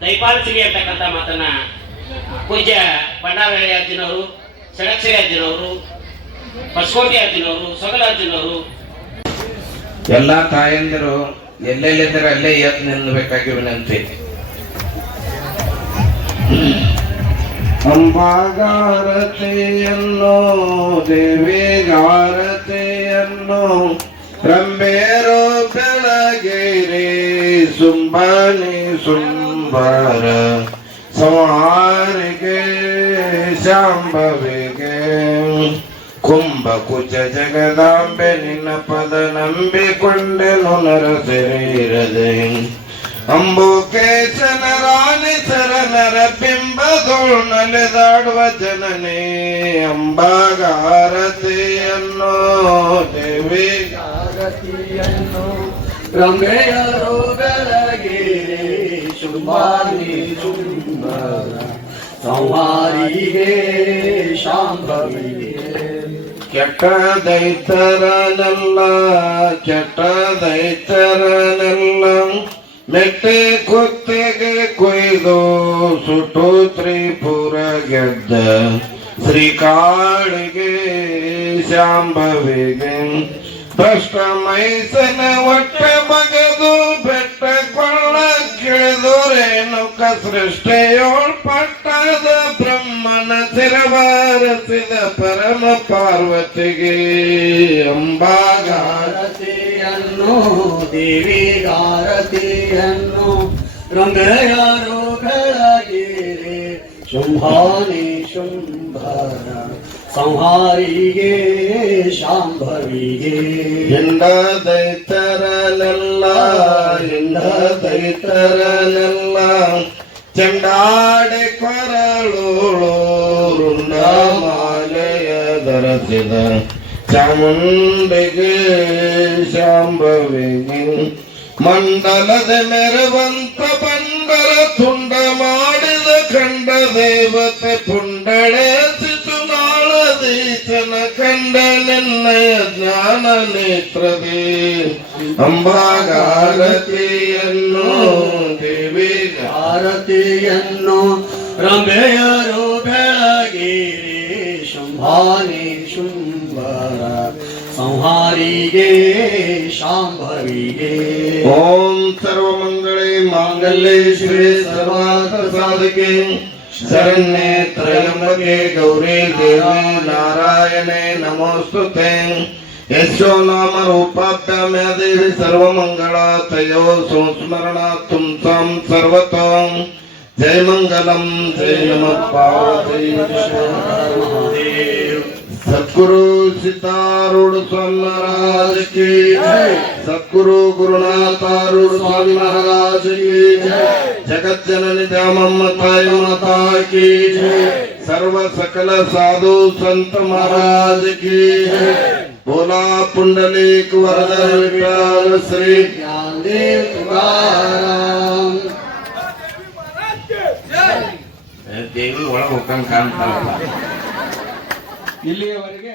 ದಯಪಾಲಿಸಲಿ ಅಂತಕ್ಕಂಥ ಮಾತನ್ನ ಪೂಜ್ಯ ಬಂಡಾರಹಳ್ಳಿ ಅರ್ಜುನವರು, ಷಡಕ್ಷರಿ ಅರ್ಜುನವರು, ಹೊಸಕೋಟೆ ಅರ್ಜುನವರು, ಸೊಗಲ ಅರ್ಜುನವರು, ಎಲ್ಲ ತಾಯಂದಿರು ಎಲ್ಲೆಲ್ಲಿದ್ದರೆ ಅಲ್ಲೇ ಎದ್ದು ನಿಲ್ಲಬೇಕಾಗಿ ವಿನಂತಿ. ಅಂಬಾಗಾರತೆಯನ್ನು ದೇವಿಗಾರತೆಯನ್ನು ರಂಬೇರೋ ಬೆಳಗೇರಿ ಸುಂಬನಿ ಸುಂಬರ ಸಂಹಾರಿಗೆ ಶಾಂಭವಿಗೆ ಕುಂಭಕುಚ ಜಗದಾಂಬೆ ನಿನ್ನ ಪದ ನಂಬಿಕೊಂಡೆನು ನರಸರೀರದೆ ಅಂಬುಕೇಶನ ರಾಣಿ ಶರಣರ ಬಿಂಬದೋಳು ನಲೆದಾಡುವ ಜನನೇ ಅಂಬಾಗಾರತಿಯನ್ನು ದೇವಿಗಾರತಿಯನ್ನು ರಂಗೆಯರು ಬೆಳಗಿರಿ ಶುಂಭಾನಿ ಶುಂಭರ ಸಂಹಾರಿಗೆ ಶಾಂಭವಿಗೆ ಕೆಟ್ಟ ದೈತರನೆಲ್ಲ ಮೆಟ್ಟೆ ಕುತ್ತಿಗೆ ಕೊಯ್ದು ಸುಟ್ಟು ತ್ರಿಪುರ ಗೆದ್ದ ಶ್ರೀಕಾಳಿಗೆ ಶಾಂಭವಿಗೆ ಭ್ರಷ್ಟ ಮೈಸನ ಹೊಟ್ಟೆ ಬಗೆದು ಬೆಟ್ಟ ಕೊಳ್ಳ ಕಿಳಿದು ರೇಣುಕ ಸೃಷ್ಟಿಯೋಳ್ ಪಟ್ಟದ ಬ್ರಹ್ಮನ ಸಿರವಾರಸಿದ ಪರಮ ಪಾರ್ವತಿಗೆ ಅಂಬಾಗಾರತಿಯನ್ನು ದೇವಿಗಾರತಿಯನ್ನು ರಂಗೆಯರು ಬೆಳಗಿರಿ ಶುಂಭಾನಿ ಶುಂಭರ ಸಂಹಾರಿಗೆ ಶಾಂಭವಿಗೆ ಎಂಡ ದೈತರನೆಲ್ಲ ಚಂಡಾಡೆ ಕೊರಳೋಳು ರುಂಡ ಮಾಲೆಯ ಧರಿಸಿದ ಚಾಮುಂಡಿಗೆ ಶಾಂಭವಿಗೆ ಮಂಡಲದ ಮೆರವಂತ ಬಂಡರ ತುಂಡ ಮಾಡಿದ ಖಂಡ ದೇವತೆ ಪುಂಡಳೆ ನಾಳದೀಶನ ಕಂಡ ನಿನ್ನಯ ಜ್ಞಾನ ನೇತ್ರದೇ ಅಂಬಾಗಾರತಿಯನ್ನು ದೇವಿಗಾರತಿಯನ್ನು ರಂಗೆಯರು ಬೆಳಗಿರಿ ಶುಂಭಾನಿ ಶುಂಭರ ಸಂಹಾರಿಗೆ ಶಾಂಭವಿಗೆ ಓಂ ಸರ್ವಮಂಗಳೇ ಮಾಂಗಲ್ಯೇ ಶಿವೆ ಸರ್ವಾರ್ಥ ಸಾಧಕೆ ಶರಣ್ಯೇ ತ್ರಯಂಬಕೆ ಗೌರಿ ದೇವಿ ನಾರಾಯಣೇ ನಮೋಸ್ತುತೆ ಯಶೋ ನಾಮ ರೂಪಾಭ್ಯಾಂ ಯಾ ದೇವಿ ಸರ್ವಮಂಗಳ ತಯೋ ಸಂಸ್ಮರಣಾರ್ಥಂ ತ್ವಂ ಸರ್ವತೋ ಜಯ ಮಂಗಲಂ ಜಯ ನಮಃ ಪಾರ್ವತಿ ಮಹಾದೇವ सतगुरु सिद्धारूढ़ स्वामी महाराज की जय। सतगुरु गुरुनाथ आरूढ़ स्वामी महाराज की जय। जगत जननी जामम्मा ताई माता की जय। सर्व सकल साधु संत महाराज की जय। बोला पुंडलीक वरद विठ्ठल श्री ज्ञानदेव तुकाराम देवी ಒಳಗೆ ಹೋಗಂತ ಕಾಣ್ತಾವಲ್ಲ ಇಲ್ಲಿಯವರೆಗೆ